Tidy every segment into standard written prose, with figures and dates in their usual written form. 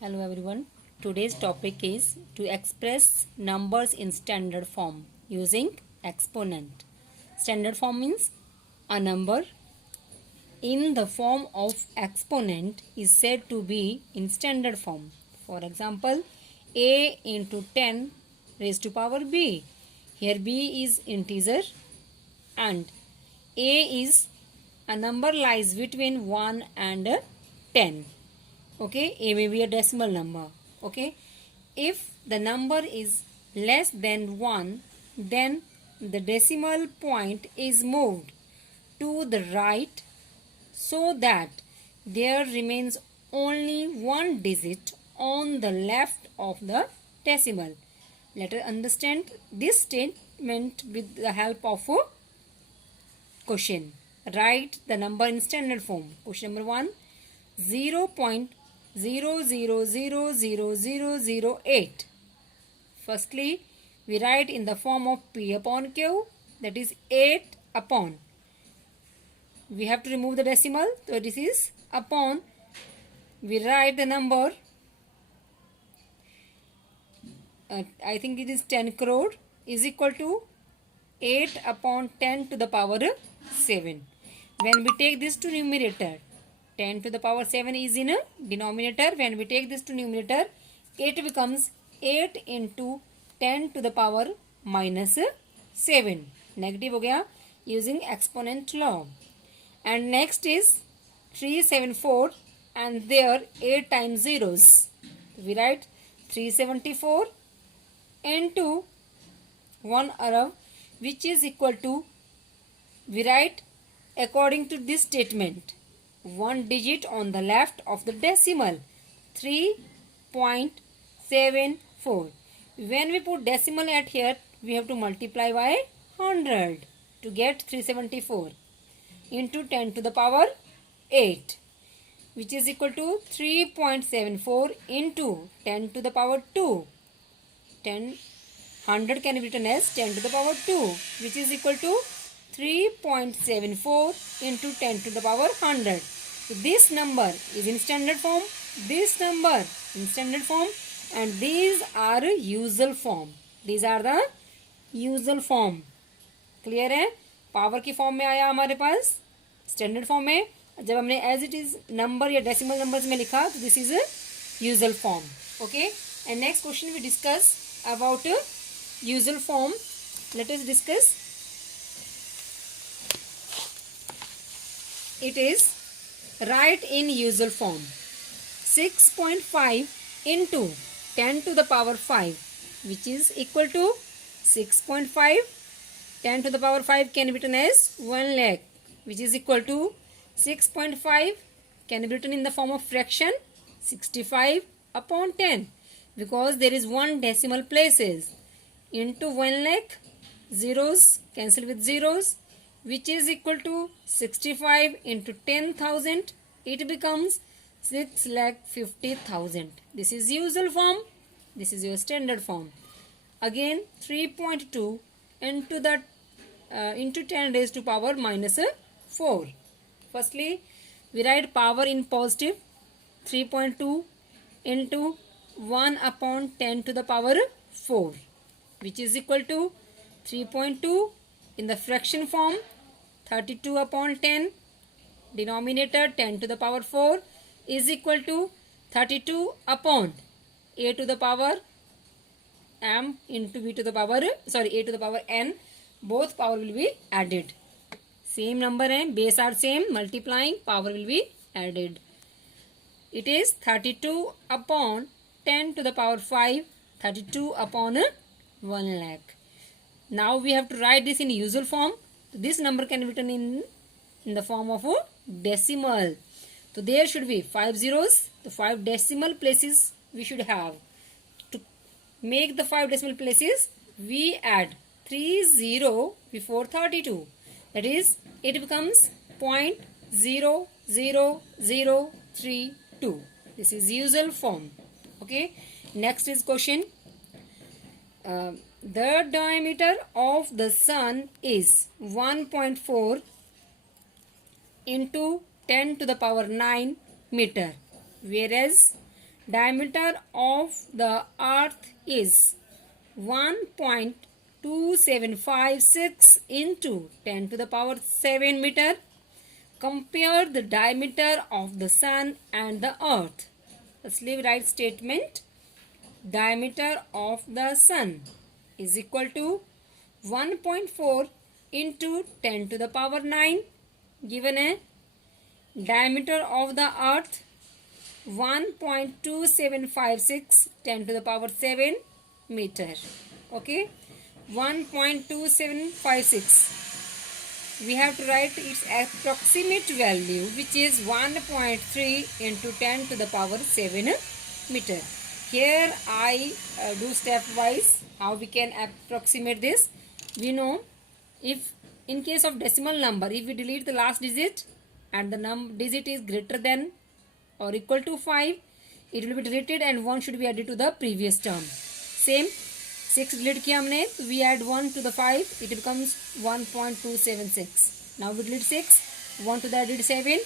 Hello everyone. Today's topic is to express numbers in standard form using exponent. Standard form means a number in the form of exponent is said to be in standard form. For example, a into 10 raised to power b. Here b is integer and a is a number lies between 1 and 10. Okay, a may be a decimal number. Okay, if the number is less than 1, then the decimal point is moved to the right so that there remains only one digit on the left of the decimal. Let us understand this statement with the help of a question. Write the number in standard form. Question number 1, 0.00000008. Firstly, we write in the form of P upon Q, that is 8 upon. We have to remove the decimal, so this is upon. We write the number, I think it is 10 crore is equal to 8 upon 10 to the power 7. When we take this to numerator, 10 to the power 7 is in a denominator. When we take this to numerator, it becomes 8 into 10 to the power minus 7. Negative हो गया using exponent law. And next is 374 and there 8 times zeros. We write 374 into 1 arab, which is equal to, we write according to this statement, one digit on the left of the decimal, 3.74. When we put decimal at here, we have to multiply by 100 to get 374 into 10 to the power 8, which is equal to 3.74 into 10 to the power 2. 100 can be written as 10 to the power 2, which is equal to 3.74 into 10 to the power 100. So this number is in standard form, this number in standard form, and these are usual form. These are the usual form. Clear है? Power की form में आया हमारे पास, standard form में जब हमने as it is number या डेसिमल नंबर्स में लिखा तो this is usual form. Okay, and next question we discuss about usual form. Let us discuss. It is write in usual form 6.5 into 10 to the power 5, which is equal to 6.5. 10 to the power 5 can be written as 1 lakh, which is equal to 6.5 can be written in the form of fraction 65 upon 10, because there is one decimal places, into 1 lakh, zeros cancel with zeros, which is equal to 65 into 10,000. It becomes 6,50,000. This is usual form. This is your standard form. Again 3.2 into that into 10 raised to power minus 4. Firstly, we write power in positive, 3.2 into 1 upon 10 to the power 4, which is equal to 3.2 in the fraction form, 32 upon 10, denominator 10 to the power 4 is equal to 32 upon a to the power m into b to the power, a to the power n, both power will be added. Same number hai, base are same, multiplying, power will be added. It is 32 upon 10 to the power 5, 32 upon 1 lakh. Now we have to write this in usual form. This number can be written in the form of a decimal. So there should be 5 zeros. The 5 decimal places we should have. To make the 5 decimal places, we add 30 before 32. That is, it becomes 0.00032. This is usual form. Okay. Next is question. The diameter of the sun is 1.4 into 10 to the power 9 meter, whereas diameter of the earth is 1.2756 into 10 to the power 7 meter. Compare the diameter of the sun and the earth. Firstly, we write statement. Diameter of the sun is equal to 1.4 into 10 to the power 9. Given a diameter of the earth 1.2756 10 to the power 7 meter. Okay, 1.2756. We have to write its approximate value, which is 1.3 into 10 to the power 7 meter. Here I do stepwise how we can approximate this. We know, if in case of decimal number, if we delete the last digit and the digit is greater than or equal to 5, it will be deleted and 1 should be added to the previous term. Same, 6 delete किया हमने, तो we add 1 to the 5, it becomes 1.276. Now we delete 6, 1 to the added 7,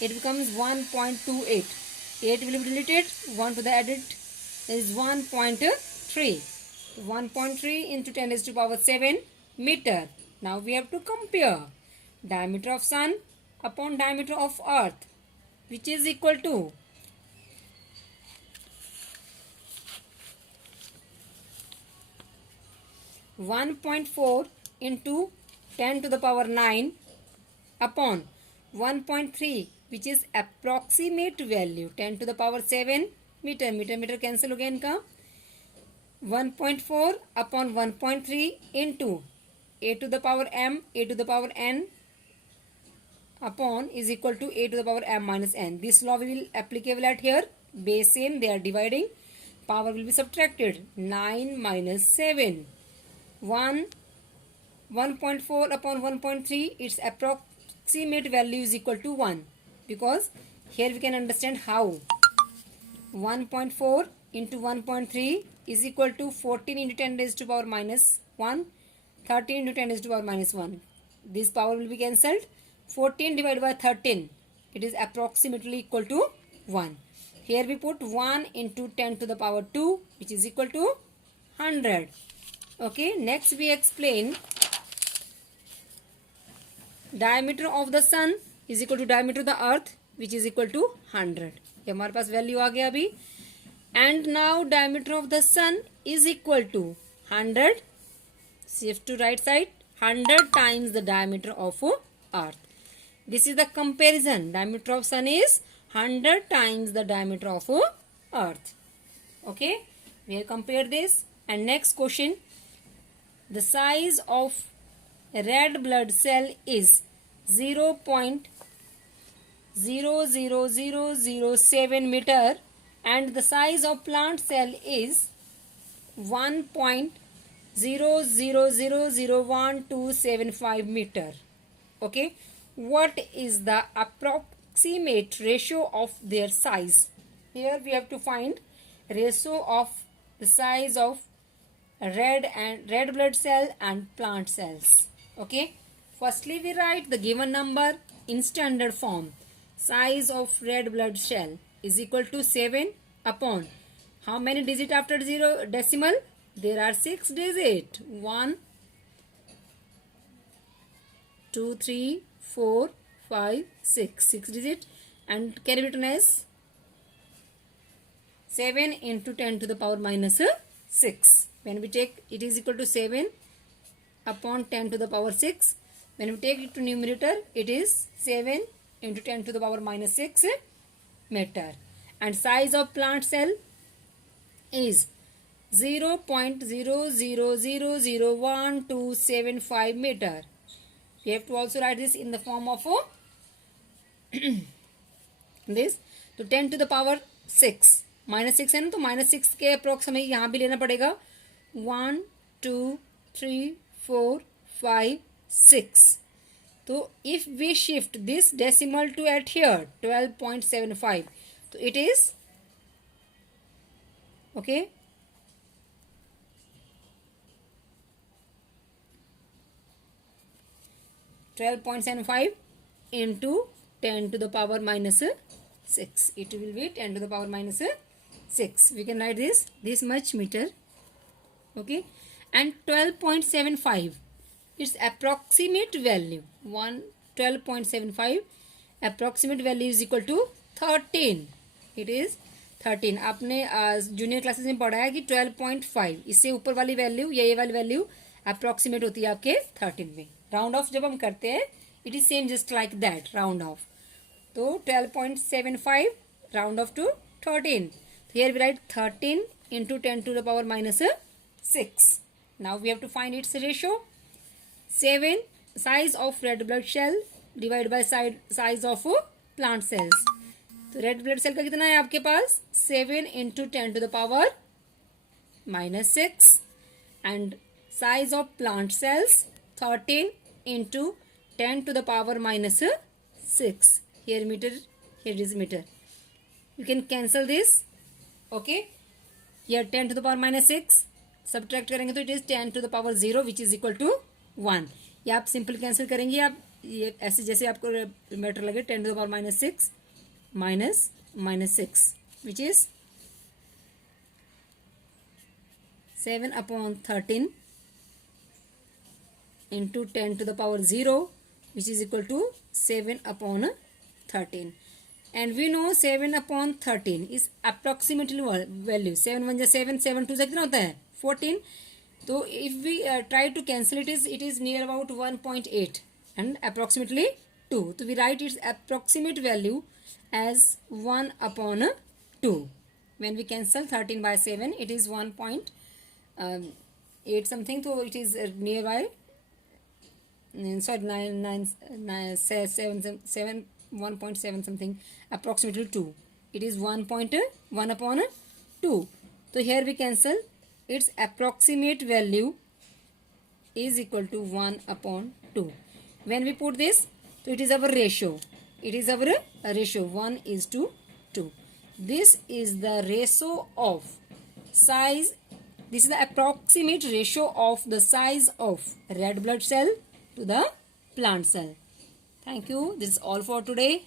it becomes 1.28. 8 will be deleted, 1 to the added is 1.3. 1.3 into 10 is to power 7 meter. Now we have to compare diameter of sun upon diameter of earth, which is equal to 1.4 into 10 to the power 9 upon 1.3, which is approximate value 10 to the power 7 meter. Meter cancel हो गया इनका. 1.4 upon 1.3 into a to the power m, a to the power n upon is equal to a to the power m minus n. This law will be applicable at here. Base same, they are dividing. Power will be subtracted. 9 minus 7. 1.4 upon 1.3, its approximate value is equal to 1, because here we can understand how. 1.4 into 1.3 is equal to 14 into 10 raised to power minus 1, 13 into 10 raised to power minus 1. This power will be cancelled. 14 divided by 13, it is approximately equal to 1. Here we put 1 into 10 to the power 2, which is equal to 100. Okay, next we explain diameter of the sun is equal to diameter of the earth, which is equal to 100. ये हमारे पास value आ गया अभी. And now diameter of the sun is equal to 100. Shift to right side. 100 times the diameter of earth. This is the comparison. Diameter of sun is 100 times the diameter of earth. Okay, we have compared this. And next question. The size of red blood cell is 0.00007 meter and the size of plant cell is 1.0000125 meter. Okay, what is the approximate ratio of their size? Here we have to find ratio of the size of red blood cell and plant cells. Okay, firstly we write the given number in standard form. Size of red blood cell is equal to 7 upon how many digit after 0 decimal? There are 6 digit. 1 2 3 4 5 6 digit, and can be written as 7 into 10 to the power minus 6. When we take, it is equal to 7 upon 10 to the power 6. When we take it to numerator, it is 7 into 10 to the power minus 6 meter. And size of plant cell is 0.0000125 meter. We have to also write this in the form of this. तो 10 to the power 6 minus 6 है ना, तो minus 6 के approx हमें यहाँ भी लेना पड़ेगा. 1 2 3 4 5 6. तो if we shift this decimal to at here 12.75, so it is okay. 12.75 into 10 to the power minus 6. It will be 10 to the power minus 6. We can write this much meter. Okay, and 12.75, its approximate value 12.75 approximate value is equal to 13. It is 13. आपने junior classes में पढ़ा है कि 12.5 इससे ऊपर वाली value या ये वाली वैल्यू अप्रोक्सीमेट होती है आपके 13 में. राउंड ऑफ जब हम करते हैं it is same just like that, round off. तो 12.75 round off to 13. Here we write 13 into 10 to the power minus 6. Now we have to find its ratio. 7 size of red blood cell divided by size of plant cells. तो red blood cell का कितना है आपके पास 7 into 10 to the power minus 6 and size of plant cells 13 into 10 to the power minus 6. Here meter, here is meter. You can cancel this. Okay, here 10 to the power minus 6 subtract करेंगे तो it is 10 to the power 0 which is equal to 1. ये आप simple cancel करेंगे, आप ये ऐसे जैसे आपको मैटर लगे 10 to the power minus 6 minus 6 which is 7 upon 13 into 10 to the power 0 which is equal to 7 upon 13. And we know 7 upon 13 is approximately value. 7 1 जा 7, 7 2 जा कितना होता है 14. तो if we try to cancel it is near about 1.8 and approximately 2. So we write its approximate value as 1 upon 2. When we cancel 13 by 7 it is 1.8 something. So it is nearby sorry 7 1.7 something, approximately 2. It is 1.1 upon 2. So here we cancel, its approximate value is equal to 1 upon 2. When we put this, so it is our ratio. It is our ratio 1 is to 2. This is the ratio of size. This is the approximate ratio of the size of red blood cell to the plant cell. Thank you. This is all for today.